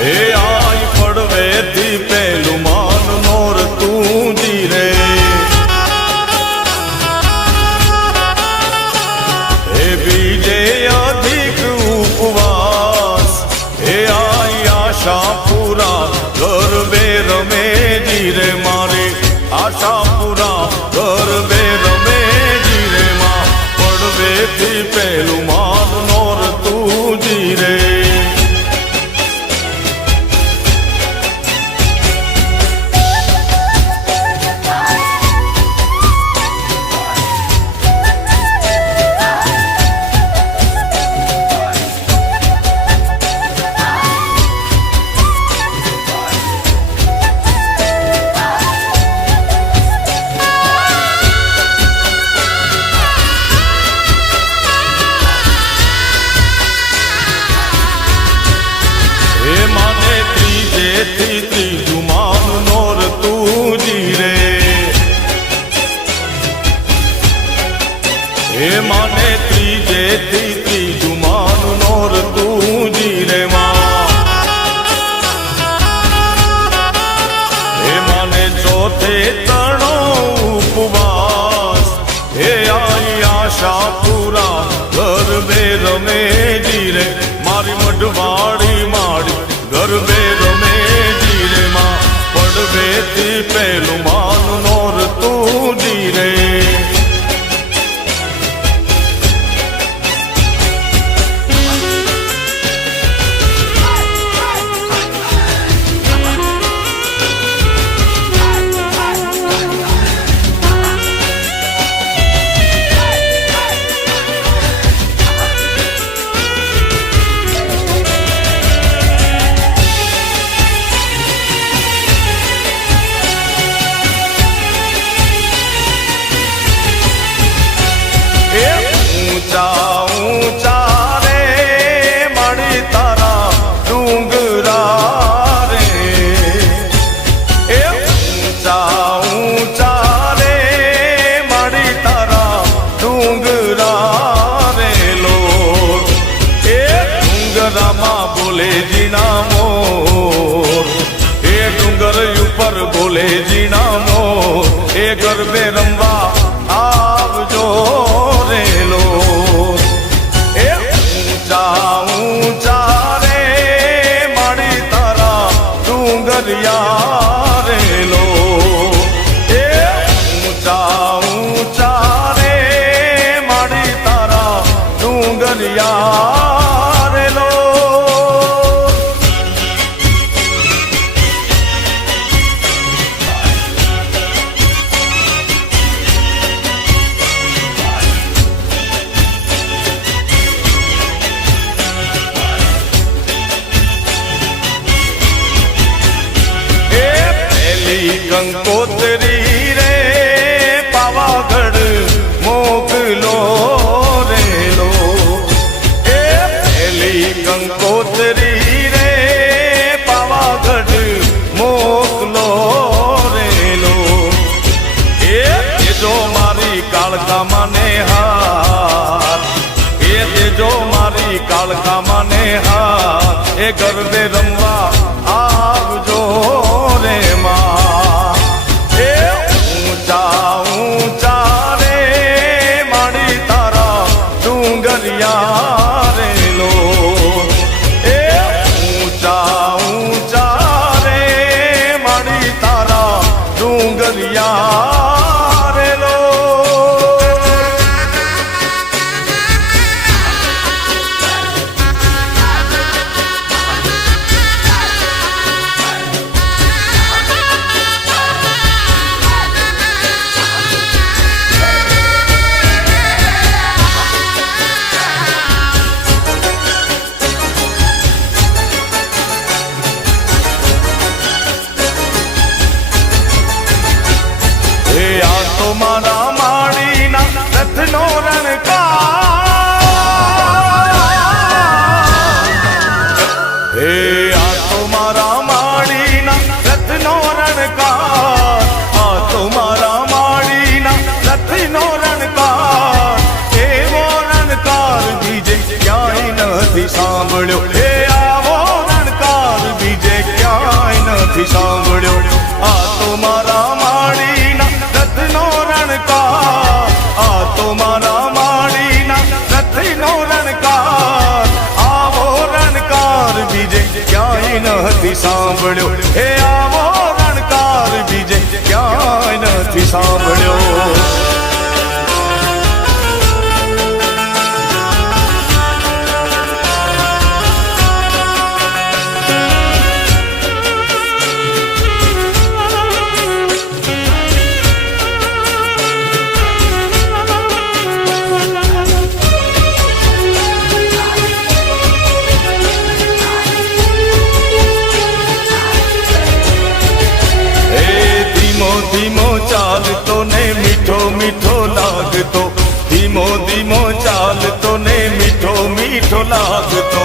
એ આઈ પડવેથી પેલું માન નોર તું જીરે એ બીજે અધિક ઉપવાસ એ આઈ આશા પૂરા ગરબે રમે જીરે મારે આશા પૂરા ગરબે રમે જીરે માં પડવેથી પેલું માન નોર તું જીરે ત્રીજું માન નોર તું જીરે એ માને ત્રીજેથી ત્રીજું માન નોર તું જીરે માં એ માને ચોથે તણો ઉપવાસ એ આઈ આશા પૂરા ગરબે રમે જીરે મારી મઢવાડી માડી ગરબે રમે જીરે માં પડવેથી પેલું માન નોર તું જીરે ઊંચા ઊંચા રે મળી તારા ડુંગરા રે એ ઊંચા ઊંચા રે મળી તારા ડુંગરા રે લો એ ડુંગરામાં બોલે જીણા મોર એ ડુંગર ઉપર બોલે જીણા મોર એ ગરબે રમવા આવજો રેલો એ ઊંચા ઊંચા રે માડી તારા ડુંગરિયા રેલો એ ઊંચા ઊંચા રે માડી તારા ડુંગરિયા રેલો કંકોત્રી રે પાવાગઢ મોકલો રેલો એ પેલી કંકોત્રી રે પાવાગઢ મોકલો રેલો એ દેજો મારી કાળકા માને હાથ એ દેજો મારી કાળકા માને હાથ એ ગરબે રમવા આવજો રે માં એ ઊંચા ઊંચા રે માડી તારા ડુંગરિયા રેલો એ ઊંચા ઊંચા રે માડી તારા ડુંગરિયા રેલો મારા માળીના રથનો રણકાર હે આ તો મારા માળીના રથનો રણકાર આ તો મારા માળીના રથનો રણકાર એવો રણકાર બીજે ક્યાંય નથી સાંભળ્યો હે આવો રણકાર બીજે નથી સાંભળ્યો. આ તો મારા માળીના રથનો રણકાર, આ તો મારા માળીના રથનો રણકાર. આવો રણકાર બીજે ક્યાંય નથી સાંભળ્યો. હે આવો રણકાર બીજે ક્યાંય નથી સાંભળ્યો. ધીમો ચાલતો ને મીઠો મીઠો લાગતો, ધીમો ધીમો ચાલતો ને મીઠો મીઠો લાગતો.